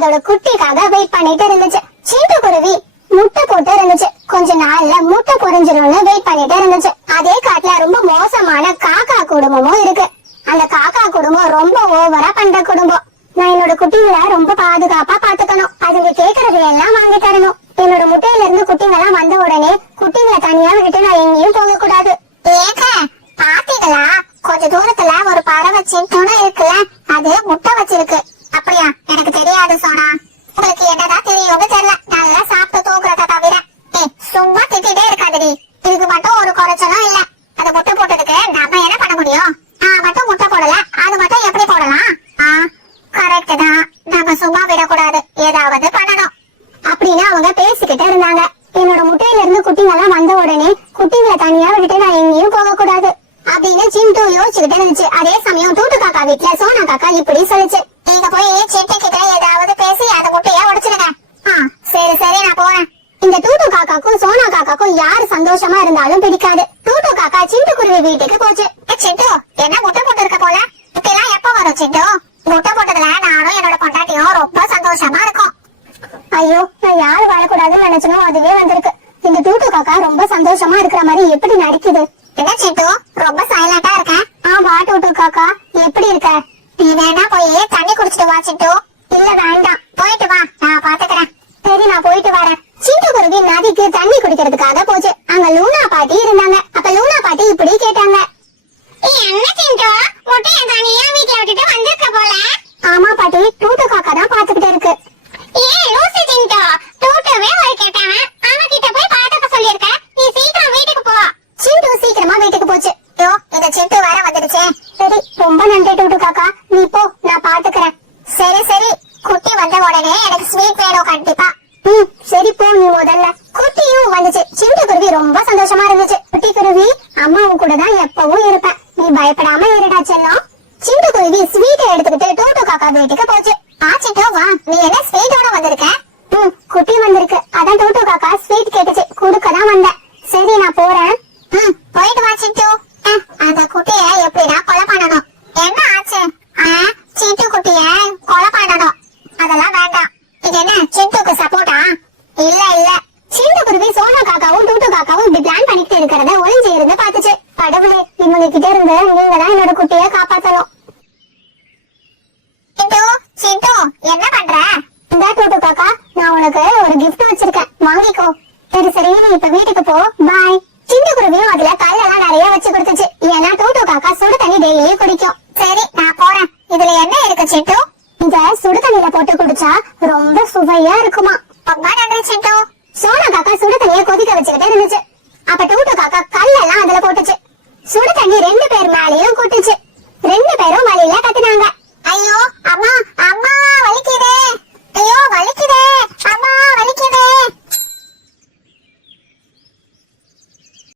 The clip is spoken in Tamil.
அதோட குட்டிக்காக வெயிட் பண்ணிட்டு இருந்துச்சு. சிண்டு குருவி முட்டை போட்டு இருந்துச்சு. கொஞ்ச நாள்ல முட்டை பொரிஞ்சிரும்னு வெயிட் பண்ணிட்டு இருந்துச்சு. அதே காட்டுல ரொம்ப மோசமான காக்கா குடும்பமும் இருக்கு. அந்த காக்கா குடும்பம் ரொம்ப ஓவரா பண்ற குடும்பம். நான் என்னோட குட்டிகளை ரொம்ப பாதுகாப்பா பாத்துக்கணும். அதுங்க கேக்குறது எல்லாம் வாங்கி தரணும். என்னோட முட்டையில இருந்து குட்டிங்க எல்லாம் வந்த உடனே குட்டிங்களை தனியா விட்டுட்டு நான் எங்கேயும் போக கூடாது. ஏங்க பாத்தீங்களா, கொஞ்ச தூரத்துல ஒரு பறவை சின்ன இருக்குல்ல, அது முட்டை வச்சிருக்கு. அப்படியா? எனக்கு தெரியாது சோனா. உங்களுக்கு என்னதான் தெரியும்னு தெரியல. நல்லா சாப்பிட்டு தூங்குறத தவிர. சும்மா திட்டிட்டே இருக்காதடி. இதுக்கு மட்டும் ஒரு குறைச்சலும் இல்ல. அது முட்டை போட்டதுக்கு நம்ம என்ன பண்ண முடியும்? மட்டும் முட்டை போடல, அது மட்டும் எப்படி போடலாம்? கரெக்ட் தான். நம்ம சும்மா விடக்கூடாது, ஏதாவது பண்ணணும் அப்படின்னு அவங்க பேசிக்கிட்டு இருந்தாங்க. என்னோட முட்டையில இருந்து குட்டிங்க எல்லாம் வந்த உடனே குட்டிங்களை தனியா விட்டுட்டு நான் எங்கேயும் போக கூடாது அப்படின்னு சிண்டு யோசிச்சுக்கிட்டு இருந்துச்சு. அதே சமயம் டூட்டு காக்கா வீட்டுல சோனா காக்கா இப்படி சொல்லுச்சு. நீங்க போய் சிண்டு கிட்ட ஏதாவது பேசி அந்த முட்டைய உடைச்சிடுங்க. சரி சரி, நான் போறேன். இந்த டூட்டு காக்காக்கும் சோனா காக்காக்கும் யாரு சந்தோஷமா இருந்தாலும் பிடிக்காது. டூட்டு காக்கா சிண்டு குருவி வீட்டுக்கு போச்சு. சிண்டு, என்ன முட்டை போட்டு இருக்க போல? முட்டைலாம் எப்ப வரும் சிண்டு? முட்டை போட்டதுல நானும் என்னோட பொண்டாட்டியும் ரொம்ப சந்தோஷமா இருக்கும். ஐயோ, நான் யாரு வாழக்கூடாதுன்னு நினைச்சனோ அதுவே வந்திருக்கு. இந்த டூட்டு காக்கா ரொம்ப சந்தோஷமா இருக்கிற மாதிரி எப்படி நடிக்குது? என்ன சிண்டு, ரொம்ப சைலண்டா இருக்க? வா டூட்டு காக்கா, எப்படி இருக்க? நீ வேணா போய் தண்ணி குடிச்சிட்டு வா சிண்டு. இல்ல வேண்டாம், போயிட்டு வா, நான் பாத்துக்கிறேன். சரி, நான் போயிட்டு வரேன். சிண்டு குருவி நதிக்கு தண்ணி குடிக்கிறதுக்காக போச்சு. அங்க லூனா பாட்டி இருந்தாங்க. அப்ப லூனா பாட்டி இப்படி கேட்டாங்க. என்ன சிண்டு, முட்டைய தனியா வீட்டுல விட்டுட்டு வந்திருக்க போல? ஆமா பாட்டி, டூட்டு காக்கா தான் பாத்துக்கிட்டு இருக்கு. லூசு சிண்டு, டூட்டுவே ஒரு கேட்டவன். அவன் கிட்ட போய் பாத்துக்க சொல்லிருக்க. நீ சீக்கிரம் வீட்டுக்கு போ. சிண்டு சீக்கிரமா வீட்டுக்கு போச்சு. இந்த சிண்டு வேற வந்துடுச்சே. சரி, ரொம்ப நன்றி டூட்டு காக்கா, நீ போ, நான் பாத்துக்கிறேன். சரி சரி, குட்டி வந்த உடனே எனக்கு ஸ்வீட் வேணும் கண்டிப்பா. சரி போ நீ முதல்ல. குட்டியும் வந்துச்சு. சிண்டு குருவி ரொம்ப சந்தோஷமா இருந்துச்சு. குட்டி குருவி, அம்மாவும் கூட தான் எப்பவும் இருப்பேன், நீ பயப்படாம இருடா செல்லம். சிண்டு குருவி ஸ்வீட்டை எடுத்துக்கிட்டு டூட்டு காக்கா வீட்டுக்கு போச்சு. சிண்டு வா, நீ என்ன ஸ்வீட்டோட வந்திருக்க? குட்டி வந்திருக்கு, அதான் டூட்டு காக்கா ஸ்வீட் கேட்டுச்சு, குடுக்கதான் வந்தேன். சரி, நான் போறேன். போயிட்டு வா சிண்டு. அந்த குட்டிய எப்படிடா கொலை பண்ணணும்? என்ன ஆச்சு? சிண்டு குட்டிய கொலை பண்ணணும். அதெல்லாம் வேண்டாம். இது என்ன சிண்டுக்கு சப்போர்ட்டா? இல்ல இல்ல. சிண்டு குருவி சோனா காக்காவும் டூட்டு காக்காவும் இப்படி பிளான் பண்ணிட்டு இருக்கிறத ஒளிஞ்சு இருந்து பாத்துச்சு. கடவுளே, இவங்க கிட்ட இருந்து நீங்க தான் என்னோட குட்டிய காப்பாத்தணும். சிண்டு சிண்டு, என்ன பண்ற? இந்த டூட்டு காக்கா, நான் உனக்கு ஒரு கிஃப்ட் வச்சிருக்கேன், வாங்கிக்கோ. சரி சரி, நீ இப்ப வீட்டுக்கு போ, பாய். சிண்டு குருவியும் அதுல கல்லெல்லாம் நிறைய வச்சு கொடுத்துச்சு. ஏன்னா டூட்டு காக்கா சுடு தண்ணி டெய்லியும் குடிக்கும். சரி, நான் போறேன். இதுல என்ன இருக்கு சிண்டு? இத சுடு தண்ணியில போட்டு குடிச்சா ரொம்ப சுவையா இருக்குமா. ரொம்ப நன்றி சிண்டு. சோனா காக்கா சுடு தண்ணியை கொதிக்க வச்சுக்கிட்டே இருந்துச்சு. அப்ப டூட்டு காக்கா கல்லெல்லாம் அதுல போட்டுச்சு. சுடு தண்ணி 2 பேர் மேலேயும் கொட்டுச்சு. 2 பேரும் வழியில கத்துனாங்க.